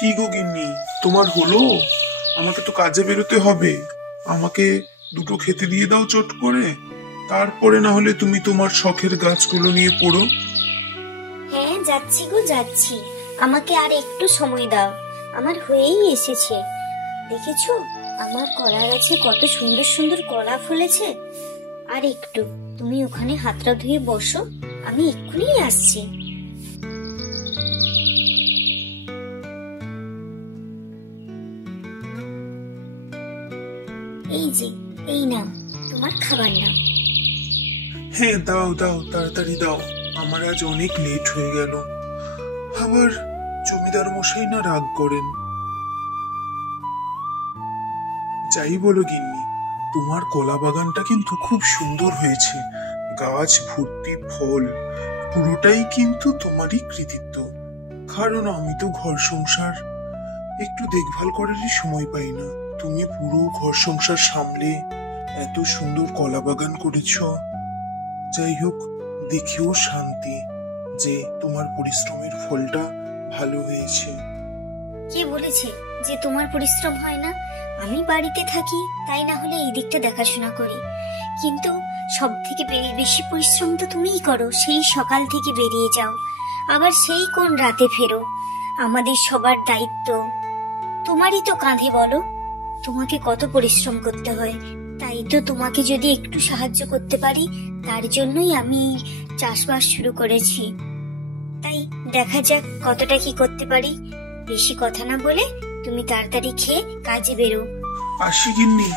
কি গো গিন্নি, তোমার হলো? আমাকে তো কাজে বেরোতে হবে। আমাকে দুটো খেতে দিয়ে দাও চট করে, তারপরে না হলে তুমি তোমার শখের গাছগুলো নিয়ে পড়ো। হ্যাঁ যাচ্ছি গো যাচ্ছি, আমাকে আর একটু সময় দাও, আমার হয়েই এসেছে। দেখেছো আমার কলা গাছে কত সুন্দর সুন্দর কলা ফলেছে। আর একটু, তুমি ওখানে হাতটা ধুয়ে বসো, আমি এক্ষুনি আসছি। এই যে, এই নাও তোমার খাবার নাও। হ্যাঁ দাও দাও, তাড়াতাড়ি দাও, আমার আজ অনেক লেট হয়ে গেল। আবার জমিদার মশাই না রাগ করেন। যাই বলো গিন্নি, তোমার কলা বাগানটা কিন্তু খুব সুন্দর হয়েছে। গাছ ভর্তি ফল, পুরোটাই কিন্তু তোমারই কৃতিত্ব। কারণ আমি তো ঘর সংসার একটু দেখভাল করারই সময় পাই না। তুমি পুরো ঘর সংসার সামলে এত সুন্দর কলা বাগান করেছো। যাই হোক, দেখেও শান্তি যে তোমার পরিশ্রমের ফলটা ভালো হয়েছে। কে বলেছে যে তোমার পরিশ্রম হয় না? আমি বাড়িতে থাকি, তাই না হলে এই দিকটা দেখাশোনা করি, কিন্তু সব থেকে বেশি পরিশ্রম তো তুমিই করো। সেই সকাল থেকে বেরিয়ে যাও, আবার সেই কোন রাতে ফেরো। আমাদের সবার দায়িত্ব তোমারই তো কাঁধে, বলো তোমাকে কত পরিশ্রম করতে হয়। তাই তো তোমাকে যদি একটু সাহায্য করতে পারি, তার জন্যই আমি চাষবাস শুরু করেছি। তাই দেখা যাক কতটা কি করতে পারি। বেশি কথা না বলে তুমি তাড়াতাড়ি খেয়ে কাজে বেরো। আসি গিন্নি,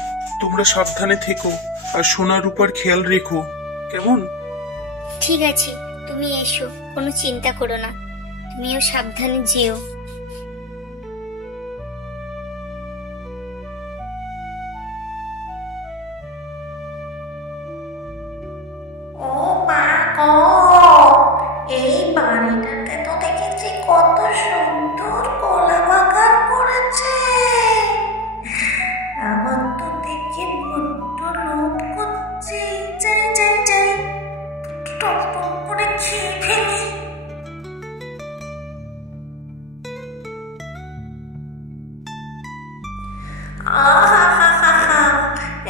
তোমরা সাবধানে থেকো আর সোনার উপর খেয়াল রেখো, কেমন? ঠিক আছে, তুমি এসো, কোনো চিন্তা করো না, তুমিও সাবধানে যেও। ও মা গো, এই বাড়িটাতে তো দেখেছি কত সুন্দর কলা বাগান করেছে। আমার তো দেখে বড্ড লোভ করছে। যাই যাই যাই, টক টক করে খেয়ে ফেলি। আহা,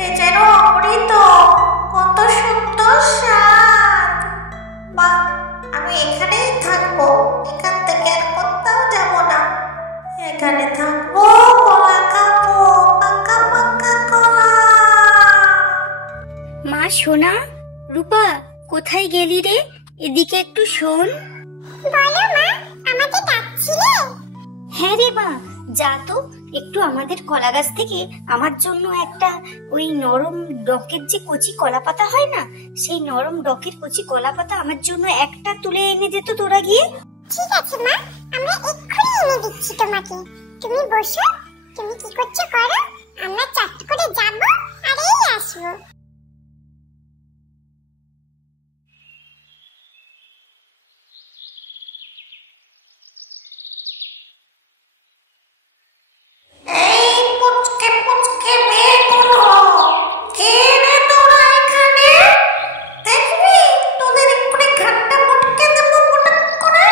এ যেন অমৃত, কত সুন্দর স্বাদ। বাহ, আমি এখানেই থাকবো, এখান থেকে আর কোথাও যাব না। এখানে থাকবো, কলা খাবো, পাকা পাকা কলা। মা সোনা, রূপা, কোথায় গেলি রে? এদিকে একটু শোন। বলো মা, আমাকে ডাকছিলে? হ্যাঁ রে মা, যা তো একটু আমাদের কলা গাছ থেকে আমার জন্য একটা ওই নরম ডকের যে কচি কলা পাতা হয় না, সেই নরম ডকের কচি কলা পাতা আমার জন্য একটা তুলে এনে দে তো তোরা গিয়ে। ঠিক আছে মা, আমরা এক্ষুনি এনে দিচ্ছি তোমাকে। তুমি বসো, তুমি কি করছো করো, আমরা চট করে যাবো আর এই আসবো। এই পুচকে পুচকে মেয়েগুলো, কে রে তোরা এখানে? দেখবি তোদের এক্ষুনি ঘাটটা মটকে দেবো পটাক করে।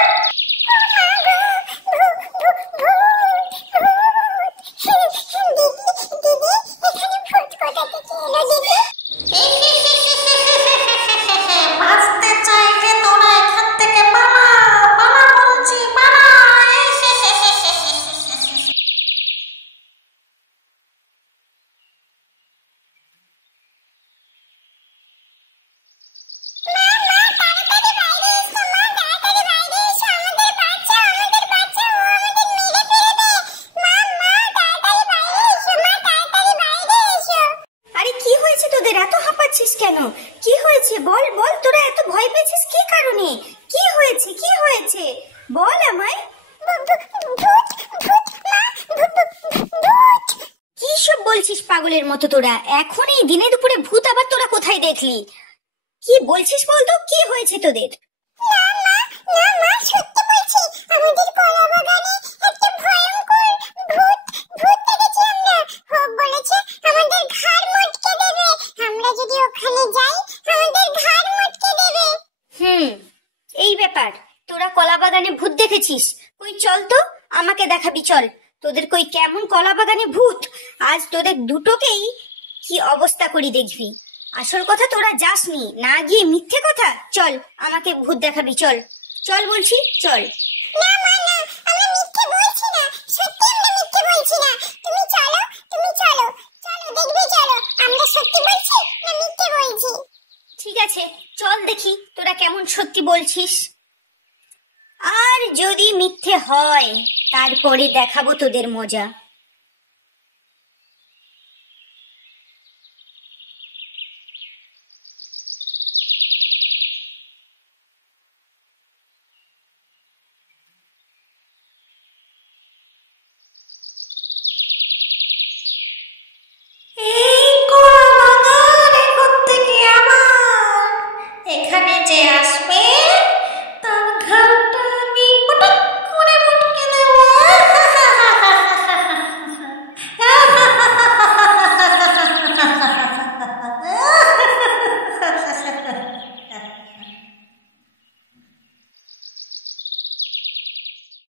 বাঁচতে চাইলে তোরা এখান থেকে পালা, পালা বলছি, পালা। আরে কি হয়েছে তোদের, এত হাঁপাচ্ছিস কেন? কি হয়েছে বল বল, তোরা এত ভয় পেয়েছিস কি কারণে? কি হয়েছে, কি হয়েছে বল আমায়। কি সব বলছিস পাগলের মতো তোরা? এখন এই দিনে দুপুরে ভূত আবার তোরা কোথায় দেখলি? কি বলছিস বলতো, কি হয়েছে তোদের? সত্যি বলছি, আমাদের কলা বাগানে একটা ভয়ঙ্কর ভূত ভূত দেখেছি আমরা। হোক বলেছে আমাদের ঘাড় মটকে দেবে, আমরা যদি ওখানে যাই আমাদের ঘাড় মটকে দেবে। এই ব্যাপার, তোরা কলা বাগানে ভূত দেখেছিস? কই চল তো, আমাকে দেখাবি চল। তোদের কই কেমন কলা বাগানে ভূত, আজ তোদের দুটোকেই কি অবস্থা করি দেখবি। আসল কথা তোরা যাসনি, না গিয়ে মিথ্যে কথা। চল আমাকে ভূত দেখাবি, চল চল বলছি, চল। না মা না, আমরা মিথ্যে বলছি না, সত্যি আমরা মিথ্যে বলছি না। তুমি চলো, তুমি চলো, চলো দেখবে, চলো আমরা সত্যি বলছি না মিথ্যে বলছি। ঠিক আছে চল দেখি তোরা কেমন সত্যি বলছিস। আর যদি মিথ্যে হয় তারপরে দেখাবো তোদের মজা।